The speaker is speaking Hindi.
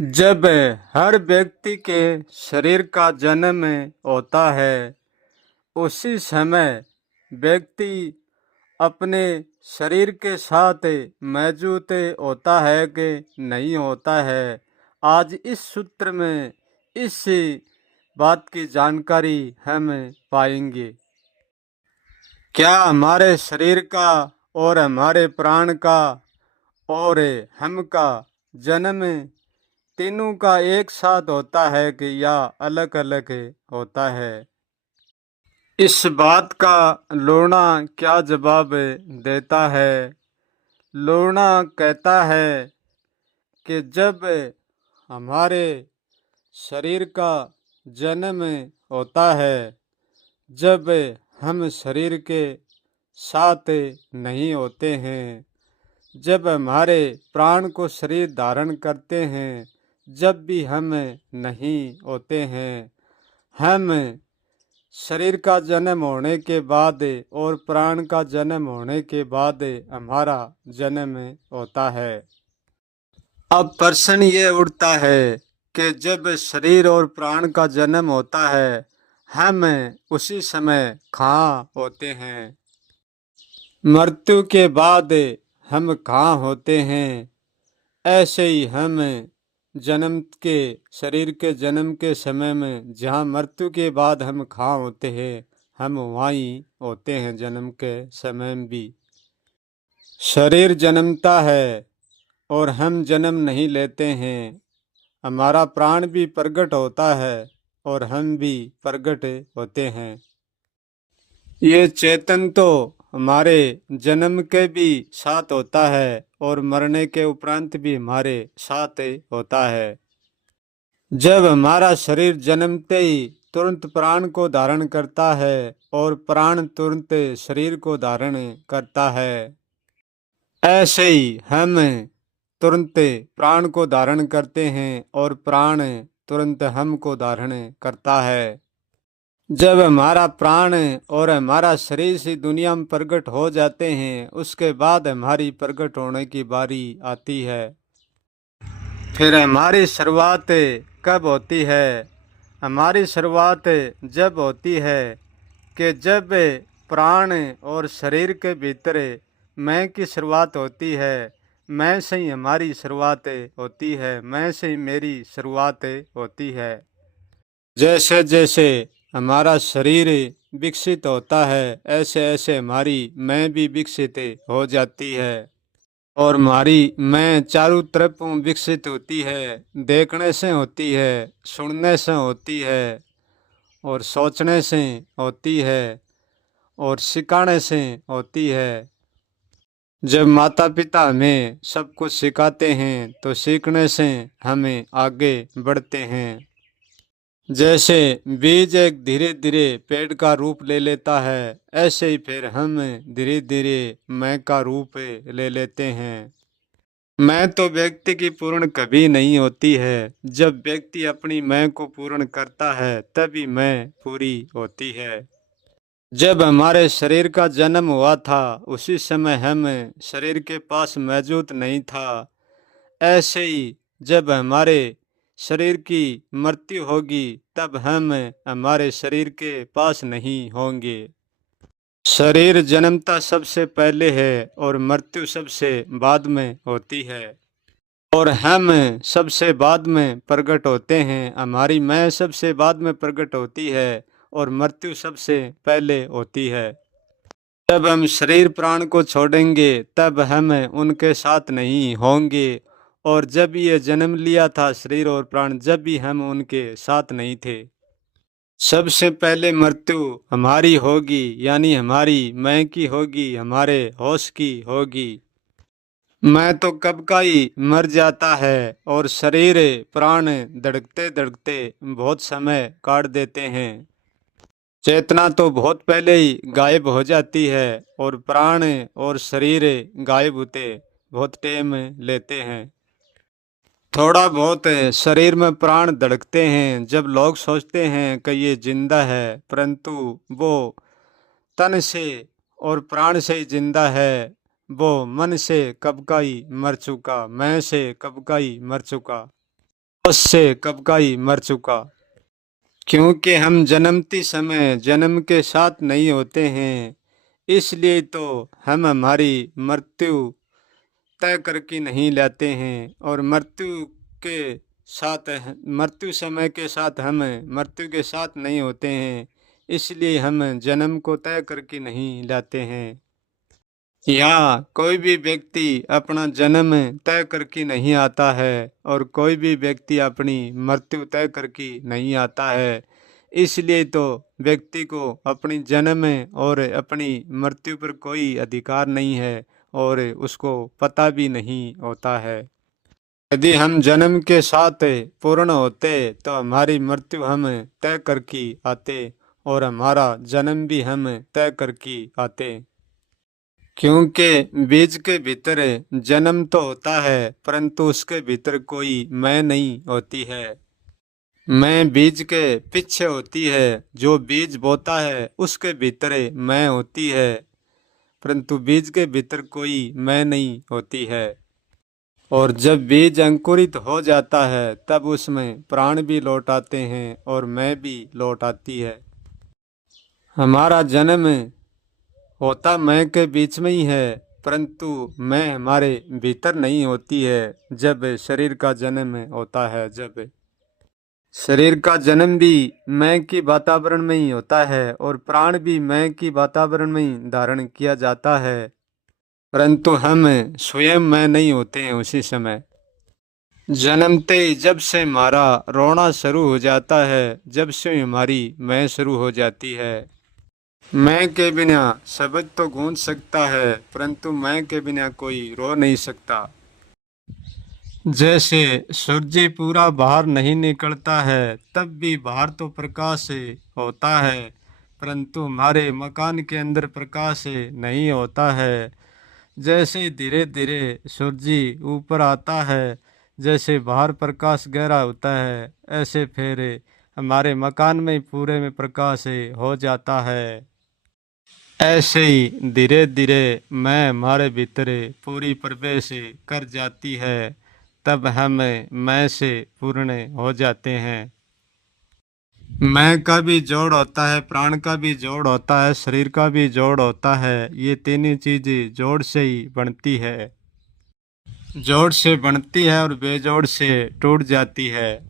जब हर व्यक्ति के शरीर का जन्म होता है, उसी समय व्यक्ति अपने शरीर के साथ मौजूद होता है कि नहीं होता है। आज इस सूत्र में इस बात की जानकारी हम पाएंगे। क्या हमारे शरीर का और हमारे प्राण का और हम का जन्म तीनों का एक साथ होता है कि या अलग अलग होता है? इस बात का लोना क्या जवाब देता है? लोना कहता है कि जब हमारे शरीर का जन्म होता है, जब हम शरीर के साथ नहीं होते हैं, जब हमारे प्राण को शरीर धारण करते हैं, जब भी हम नहीं होते हैं, हम शरीर का जन्म होने के बाद और प्राण का जन्म होने के बाद हमारा जन्म होता है। अब प्रश्न ये उठता है कि जब शरीर और प्राण का जन्म होता है, हम उसी समय कहाँ होते हैं? मृत्यु के बाद हम कहाँ होते हैं? ऐसे ही हम जन्म के शरीर के जन्म के समय में जहाँ मृत्यु के बाद हम कहाँ होते हैं, हम वहीं होते हैं जन्म के समय में भी। शरीर जन्मता है और हम जन्म नहीं लेते हैं। हमारा प्राण भी प्रकट होता है और हम भी प्रकट होते हैं। ये चेतन तो हमारे जन्म के भी साथ होता है और मरने के उपरांत भी हमारे साथ होता है। जब हमारा शरीर जन्मते ही तुरंत प्राण को धारण करता है और प्राण तुरंत शरीर को धारण करता है, ऐसे ही हम तुरंत प्राण को धारण करते हैं और प्राण तुरंत हमको धारण करता है। जब हमारा प्राण और हमारा शरीर से दुनिया में प्रकट हो जाते हैं, उसके बाद हमारी प्रकट होने की बारी आती है। फिर हमारी शुरुआत कब होती है? हमारी शुरुआत जब होती है कि जब प्राण और शरीर के भीतर मैं की शुरुआत होती है। मैं से ही हमारी शुरुआत होती है, मैं से ही मेरी शुरुआत होती है। जैसे जैसे हमारा शरीर विकसित होता है, ऐसे ऐसे हमारी मैं भी विकसित हो जाती है और हमारी मैं चारों तरफ विकसित होती है। देखने से होती है, सुनने से होती है और सोचने से होती है और सिखाने से होती है। जब माता पिता हमें सब कुछ सिखाते हैं तो सीखने से हमें आगे बढ़ते हैं। जैसे बीज एक धीरे धीरे पेड़ का रूप ले लेता है, ऐसे ही फिर हम धीरे धीरे मैं का रूप ले लेते हैं। मैं तो व्यक्ति की पूर्ण कभी नहीं होती है। जब व्यक्ति अपनी मैं को पूर्ण करता है तभी मैं पूरी होती है। जब हमारे शरीर का जन्म हुआ था, उसी समय हम शरीर के पास मौजूद नहीं था। ऐसे ही जब हमारे शरीर की मृत्यु होगी, तब हम हमारे शरीर के पास नहीं होंगे। शरीर जन्मता सबसे पहले है और मृत्यु सबसे बाद में होती है और हम सबसे बाद में प्रकट होते हैं। हमारी मैं सबसे बाद में प्रकट होती है और मृत्यु सबसे पहले होती है। जब हम शरीर प्राण को छोड़ेंगे तब हम उनके साथ नहीं होंगे और जब ये जन्म लिया था शरीर और प्राण, जब भी हम उनके साथ नहीं थे। सबसे पहले मृत्यु हमारी होगी, यानी हमारी मैं की होगी, हमारे होश की होगी। मैं तो कब का ही मर जाता है और शरीर प्राण धड़कते धड़कते बहुत समय काट देते हैं। चेतना तो बहुत पहले ही गायब हो जाती है और प्राण और शरीर गायब होते बहुत टाइम लेते हैं। थोड़ा बहुत शरीर में प्राण धड़कते हैं जब लोग सोचते हैं कि ये जिंदा है, परंतु वो तन से और प्राण से ही जिंदा है। वो मन से कब का ही मर चुका, मैं से कब का ही मर चुका। उससे कब का ही मर चुका। क्योंकि हम जन्मती समय जन्म के साथ नहीं होते हैं, इसलिए तो हम हमारी मृत्यु तय करके नहीं लाते हैं, और के साथ मृत्यु समय के साथ हम मृत्यु के साथ नहीं होते हैं, इसलिए हम जन्म को तय करके नहीं लाते हैं। यहाँ कोई भी व्यक्ति अपना जन्म तय करके नहीं आता है और कोई भी व्यक्ति अपनी मृत्यु तय करके नहीं आता है, इसलिए तो व्यक्ति को अपनी जन्म और अपनी मृत्यु पर कोई अधिकार नहीं है और उसको पता भी नहीं होता है। यदि हम जन्म के साथ पूर्ण होते तो हमारी मृत्यु हम तय करके आते और हमारा जन्म भी हम तय करके आते। क्योंकि बीज के भीतर जन्म तो होता है, परंतु उसके भीतर कोई मैं नहीं होती है। मैं बीज के पीछे होती है, जो बीज बोता है उसके भीतर मैं होती है, परंतु बीज के भीतर कोई मैं नहीं होती है। और जब बीज अंकुरित हो जाता है तब उसमें प्राण भी लौट आते हैं और मैं भी लौट आती है। हमारा जन्म होता मैं के बीच में ही है, परंतु मैं हमारे भीतर नहीं होती है। जब शरीर का जन्म होता है, जब शरीर का जन्म भी मैं की वातावरण में ही होता है और प्राण भी मैं की वातावरण में ही धारण किया जाता है, परंतु हम स्वयं मैं नहीं होते हैं। उसी समय जन्मते ही जब से हमारा रोना शुरू हो जाता है, जब से हमारी मैं शुरू हो जाती है। मैं के बिना शब्द तो गूंज सकता है, परंतु मैं के बिना कोई रो नहीं सकता। जैसे सूर्य पूरा बाहर नहीं निकलता है, तब भी बाहर तो प्रकाश होता है, परंतु हमारे मकान के अंदर प्रकाश नहीं होता है। जैसे धीरे धीरे सूर्य ऊपर आता है, जैसे बाहर प्रकाश गहरा होता है, ऐसे फिर हमारे मकान में पूरे में प्रकाश हो जाता है। ऐसे ही धीरे धीरे मैं हमारे भीतर पूरी प्रवेश कर जाती है, तब हम मैं से पूर्ण हो जाते हैं। मैं का भी जोड़ होता है, प्राण का भी जोड़ होता है, शरीर का भी जोड़ होता है। ये तीनों चीजें जोड़ से ही बनती है, जोड़ से बनती है और बेजोड़ से टूट जाती है।